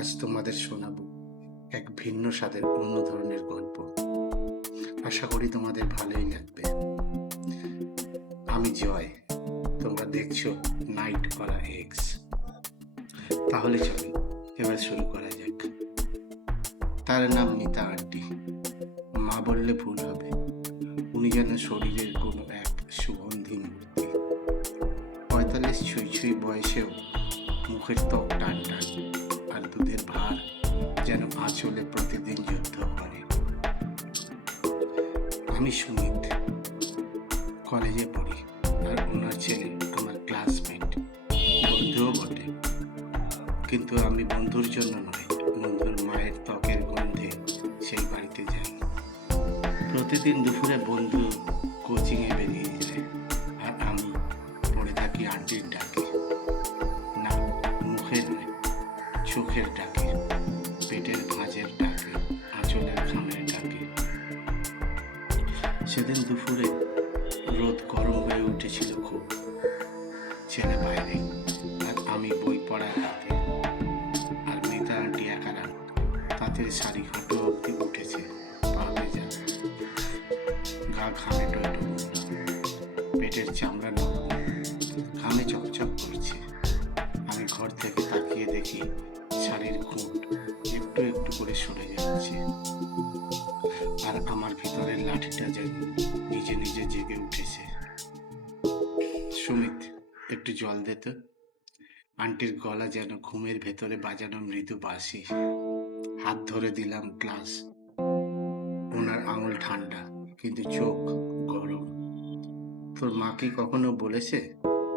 আজ তোমাদের শোনাবো এক ভিন্ন স্বাদের অন্য ধরনের গল্প। আশা করি তোমাদের ভালোই লাগবে। আমি জয়, তোমরা দেখছো নাইট করা এক্স। তাহলে চলো এবার শুরু করা যাক। তার নাম মিতা আন্টি। মা বললে ভুল হবে, উনি যেন শরীরের কোনো এক সুগন্ধি মূর্তি। 45 ছুঁই ছুঁই বয়সেও মুখের ত্বক টান টান, আর দুধের ভার যেন আঁচলে প্রতিদিন যুদ্ধ করে। আমি সুমিত, কলেজে পড়ি, আর ওনার ছেলে আমার ক্লাসমেট, বন্ধুও বটে। কিন্তু আমি বন্ধুর জন্য নয়, বন্ধুর মায়ের ত্বকের গন্ধে সেই বাড়িতে যাই। প্রতিদিন দুপুরে বন্ধু কোচিংয়ে বেরিয়ে যায়, আর আমি পড়ে থাকি আন্টির ডাকে। না, মুখের নয়, চোখের ডাকে, পেটের ভাঁজের ডাকে, আঁচলের ঘামের ডাকে। সেদিন দুপুরে রোদ গরম হয়ে উঠেছিল খুব। ছেলে বাইরে, আর আমি বই পড়ার হাতে, আর মিতা আন্টি একা তাঁতের শাড়ি হাঁটু অব্দি উঠেছে, পা ভেজা, গা ঘামে টইটুকু, পেটের চামড়া নরম, ঘামে চকচক করছে। আমি ঘর থেকে তাকিয়ে দেখি শাড়ির খুঁট একটু একটু করে সরে যাচ্ছে, আর আমার ভিতরের লাঠিটা যেন নিজে নিজে জেগে উঠেছে। সুমিত, একটু জল দে তো। আন্টির গলা যেন ঘুমের ভেতরে বাজানো মৃদু বাঁশি। হাত ধরে দিলাম গ্লাস। ওনার আঙুল ঠান্ডা, কিন্তু চোখ গরম। তোর মা কি কখনো বলেছে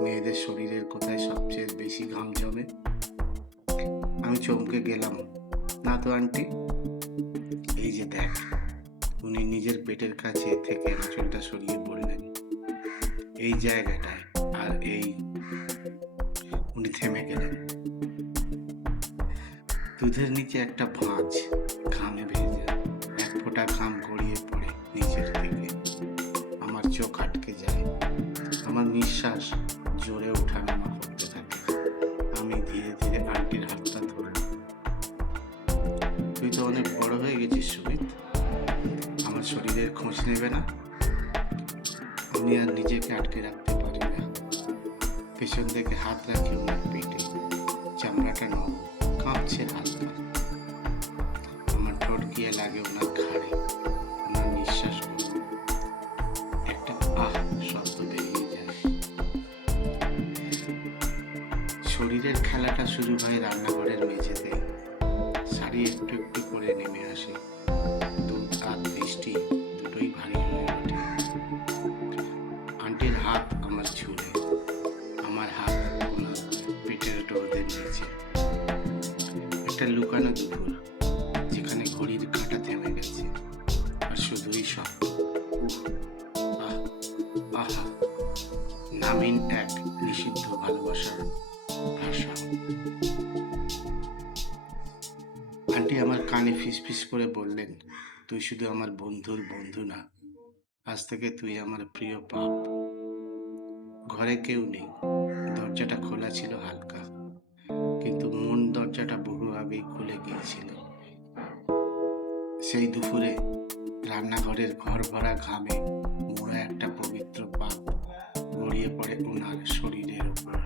মেয়েদের শরীরের কোথায় সবচেয়ে বেশি ঘাম জমে? আমি চমকে গেলাম। না তো আন্টি। এই যে দেখ। উনি নিজের পেটের কাছে থেকে আঁচলটা সরিয়ে বললেন, এই জায়গাটায়, আর এই। উনি থেমে গেলেন। দুধের নিচে একটা ভাঁজ, ঘামে ভেজা, এক ফোঁটা ঘাম গড়িয়ে পড়ে নিচের দিকে। আমার চোখ আটকে যায়, আমার নিঃশ্বাস জোরে ওঠানামা করতে থাকে। আমি ধীরে ধীরে আন্টির হাতটা ধরলাম। তুই তো অনেক বড় হয়ে গেছিস সুমিত, আমার শরীরের খোঁজ নেবে না? আমি আর নিজেকে আটকে রাখতে পারি না। পেছন থেকে হাত রাখি ওনার পেটে। চামড়াটা নরম, কাঁপছে হালকা। আমার ঠোঁট গিয়ে লাগে ওনার ঘাড়ে। ওনার নিঃশ্বাস করুন, একটা আহ শব্দ বেরিয়ে যায়। শরীরের খেলাটা শুরু হয় রান্নাঘরের মেঝেতে। শাড়ি একটু একটু করে নেমে আসে। দুধ আর বৃষ্টি দুটোই ভারী হয়ে ওঠে। আন্টির হাত আমার ঝুলে, আমার হাত ওনার পেটের রোদের নিচে। একটা লুকানো দুপুর, যেখানে ঘড়ির কাঁটা থেমে গেছে, আর শুধুই শব্দ। উহ, আহ, আহা, নামিন এক নিষিদ্ধ ভালোবাসার ভাষা। আন্টি আমার কানে ফিসফিস করে বললেন, তুই শুধু আমার বন্ধুর বন্ধু না, আজ থেকে তুই আমার প্রিয় পাপ। ঘরে কেউ নেই, দরজাটা খোলা ছিল হালকা, কিন্তু মন দরজাটা বহু আগেই খুলে গিয়েছিল। সেই দুপুরে রান্নাঘরের ঘর ভরা ঘামে মোড়া একটা পবিত্র পাপ গড়িয়ে পড়ে ওনার শরীরের উপর।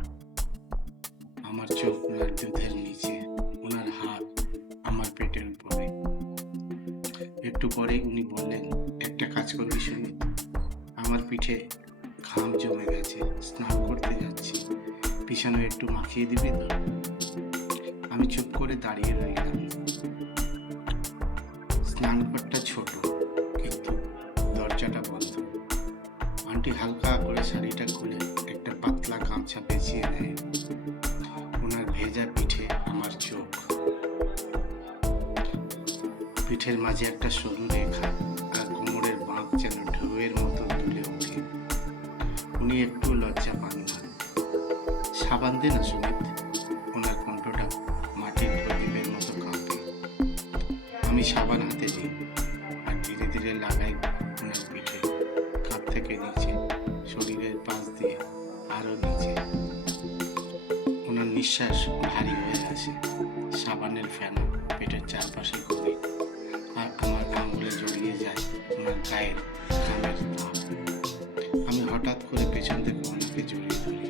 আমার চোখ ওনার দুধের নিচে, ওনার হাত আমার পেটের উপরে। একটু পরেই উনি বললেন, একটা কাজ করবি সুমিত? আমার পিঠে ঘাম জমে গেছে, স্নান করতে যাচ্ছি, বিছানায় একটু মাখিয়ে দিবি তো? আমি চুপ করে দাঁড়িয়ে রইলাম। স্নানঘরটা ছোট, কিন্তু দরজাটা বন্ধ। আন্টি হালকা করে শাড়িটা খুলে একটা পাতলা গামছা পেঁচিয়ে দেয়। ওনার ভেজা পিঠে আমার চোখ। পিঠের মাঝে একটা সরু রেখা, আর কোমরের বাঁক যেন ঢেউয়ের মতো দুলে ওঠে। উনি একটু লজ্জা পান না। সাবান দে না সুমিত। ওনার কণ্ঠটা মাটির প্রদীপের মতো কাঁপে। আমি সাবান হাতে দিই, আর ধীরে ধীরে লাগাই ওনার পিঠে, কাঁধ থেকে নিচে, শরীরের পাশ দিয়ে আরো নিচে। ওনার নিঃশ্বাস ভারী হয়ে আসে, সাবানের ফেনা পেটের চারপাশে ঘুরে, আর আমার আঙুলে জড়িয়ে যায় ওনার গায়ের ঘামের তাপ। আমি হঠাৎ করে পেছন থেকে ওনাকে জড়িয়ে ধরি।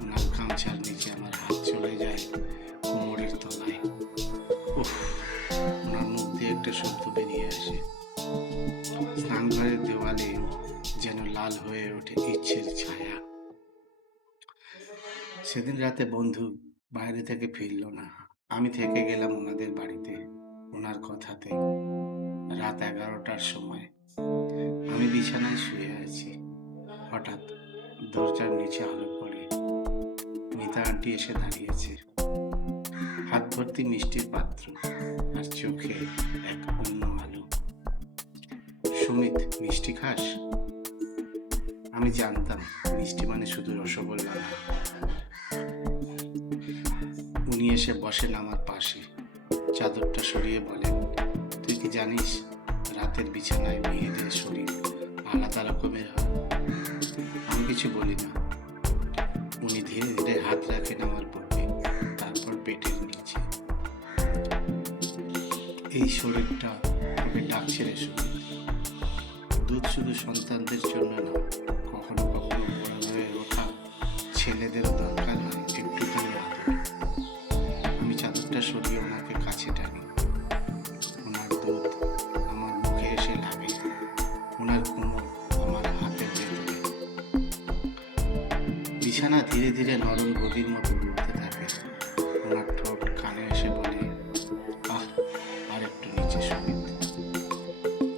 ওনার গামছার নিচে আমার হাত চলে যায় কোমরের তলায়। উফ! ওনার মুখ দিয়ে একটা শব্দ বেরিয়ে আসে। স্নানঘরের দেওয়ালে যেন লাল হয়ে ওঠে ইচ্ছের ছায়া। সেদিন রাতে বন্ধু বাইরে থেকে ফিরল না। আমি থেকে গেলাম ওনাদের বাড়িতে, ওনার কথাতে। রাত 11টার সময় আমি বিছানায় শুয়ে আছি। হঠাৎ দরজার নিচে আলো পড়ে। মিতা আন্টি এসে দাঁড়িয়েছে, হাত ভর্তি মিষ্টির পাত্র আর চোখে এক অন্য আলো। সুমিত, মিষ্টি খাস? আমি জানতাম মিষ্টি মানে শুধু রসগোল্লা না। উনি এসে বসেন আমার পাশে, চাদরটা সরিয়ে বলেন, তুই কি জানিস রাতের বিছানায় মেয়েদের শরীর আলাদা রকমের হয়? আমি কিছু বলি না। উনি ধীরে ধীরে হাত রাখেন আমার বুকে, তারপর পেটের নিচে। এই শরীরটা ওকে ডাকছে রে সুমিত। দুধ শুধু সন্তানদের জন্য না, কখনো কখনো বড় হয়ে ওঠা ছেলেদেরও দরকার হয় একটুখানি আদর। আমি চাদরটা সরিয়ে ওনাকে কাছে টানি। ওনার দুধ আমার মুখে এসে লাগে, ওনার কোমর আমার হাতের ভেতরে। বিছানা ধীরে ধীরে নরম গদির মতো ঘুরতে থাকে। ওনার ঠোঁট কানে এসে বলে, আহ, আর একটু নিচে সুমিত।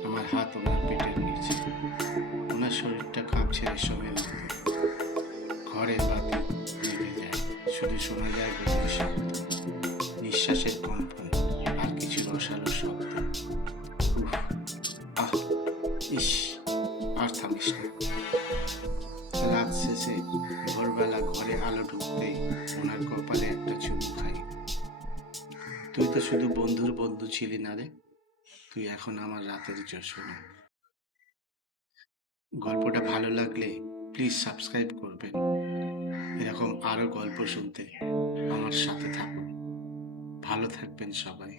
আমার হাত ওনার পেটের নিচে। ওনার শরীরটা কাঁপছে রেশমের মতো। ঘরের বাতি নিভে যায়, শুধু শোনা যায় গভীর শব্দ, নিঃশ্বাসের কম্পন আর কিছু রসালো শব্দ। উফ! আহ! ইস! আর থামিস না। রাত শেষে ভোরবেলা ঘরে আলো ঢুকতেই ওনার কপালে একটা চুমু খাই। তুই তো শুধু বন্ধুর বন্ধু ছিলি না রে, তুই এখন আমার রাতের জোছনা। গল্পটা ভালো লাগলে প্লিজ সাবস্ক্রাইব করবেন। এরকম আরো গল্প শুনতে আমার সাথে থাকুন। ভালো থাকবেন সবাই।